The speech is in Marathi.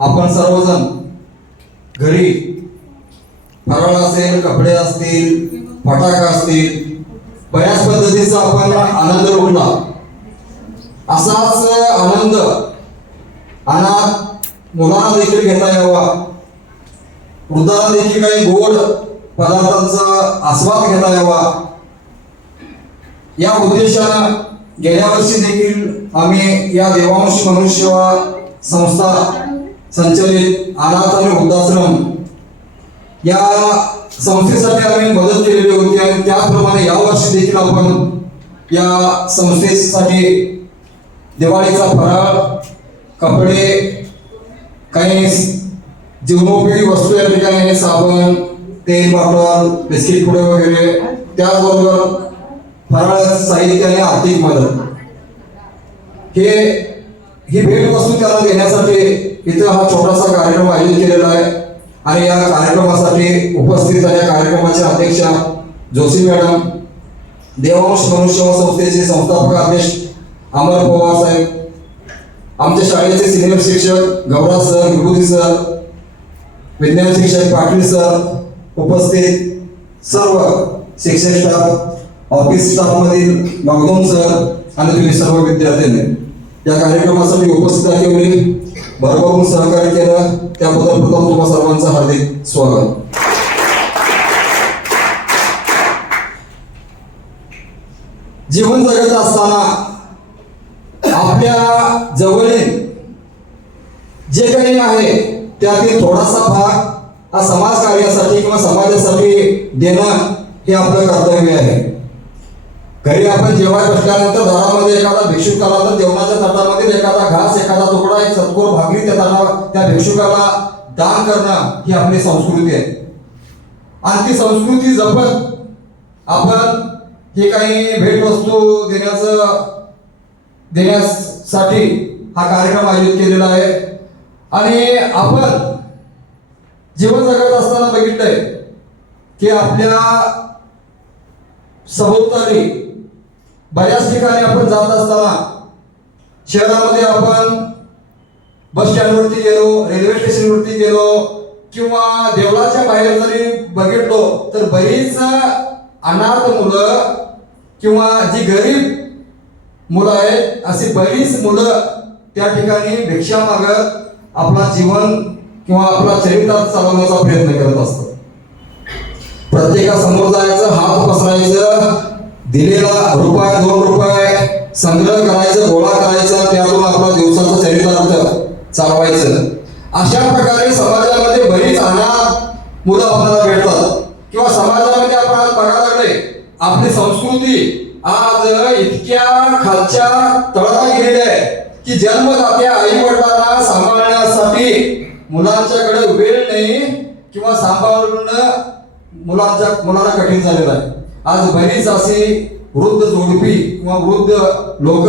आपण सर्वजण घरी फराळ असेल कपडे असतील फटाका असतील बऱ्याच पद्धतीचा आपण आनंद लुटला असाच आनंद अनाथ मुलांना देखील घेता यावा. वृद्धांना देखील काही गोड पदार्थांचा आस्वाद घेता यावा. या उद्देशानं गेल्या वर्षी देखील आम्ही या देवांश मनुष्यवा संस्था संचलित अनाथ आणि वृद्धाश्रम. या संस्थेसाठी आम्ही मदत केलेली होती आणि त्याचप्रमाणे या वर्षी देखील आपण या संस्थेसाठी दिवाळीचा फराळ कपडे काही जीवनोपयोगी वस्तू या ठिकाणी साबण तेल बॉटल बिस्किट पुडे वगैरे त्याचबरोबर फराळ साहित्य आणि आर्थिक मदत. हे ही भेटवस्तू त्याला देण्यासाठी इथं हा छोटासा कार्यक्रम आयोजित केलेला आहे. आणि या कार्यक्रमासाठी उपस्थित या कार्यक्रमाच्या अध्यक्षा जोशी मॅडम देवांश मनुष्य संस्थेचे संस्थापक अध्यक्ष अमर पवार साहेब आमच्या शाळेचे सिनियर शिक्षक गौरव सर विभूती सर विज्ञान शिक्षक पाटील सर उपस्थित सर्व शिक्षक स्टाफ ऑफिस स्टाफमधील मगदूम सर आणि तुम्ही सर्व विद्यार्थ्यांनी या कार्यक्रमासाठी उपस्थित ठेवली भरभरून सहकार्य केलं. त्याबद्दल प्रथम तुम्हा सर्वांचं हार्दिक स्वागत. जीवन जगत असताना आपल्या जवळील जे काही आहे त्यातील थोडासा भाग हा समाज कार्यासाठी किंवा समाजासाठी देणं हे आपलं कर्तव्य आहे. घरी आपण जेवायला बसल्यानंतर घरामध्ये एखादा भिक्षुक आला तर जेवणाच्या ताटामध्ये एखादा घास एखादा तुकडा एक सत्कोर भाकरी त्या ताटा त्या भिक्षुकाला दान करणं ही आपली संस्कृती आहे. आणि ती संस्कृती जपत आपण हे काही भेटवस्तू देण्याचं देण्यासाठी हा कार्यक्रम आयोजित केलेला आहे. आणि आपण जीवन जगत असताना बघितलंय की आपल्या सभोवताली बऱ्याच ठिकाणी आपण जात असताना शहरामध्ये आपण बस स्टँडवरती गेलो रेल्वे स्टेशनवरती गेलो किंवा देवळाच्या बाहेर जरी बघितलो तर बरीच अनाथ मुलं किंवा जी गरीब मुलं आहेत अशी बरीच मुलं त्या ठिकाणी भिक्षा मागत आपला जीवन किंवा आपला चरित्रात चालवण्याचा प्रयत्न करत असतो प्रत्येका जायचं हात पसरायचं दिलेला रुपये दोन रुपये संग्रह करायचं गोळा करायचा त्यातून आपला दिवसाचं चरितार्थ चालवायचं. अशा प्रकारे समाजामध्ये बरीच अनाथ मुलं आपल्याला भेटतात. किंवा समाजामध्ये आपण आज बघायला लागले आपली संस्कृती आज इतक्या खालच्या तळाला गेलेली आहे की जन्मदात्या आई वडिलांना सांभाळण्यासाठी मुलांच्याकडे वेळ नाही किंवा सांभाळणं मुलांच्या मुलांना कठीण झालेलं आहे. आज बरीच अशी वृद्ध जोडपी किंवा वृद्ध लोक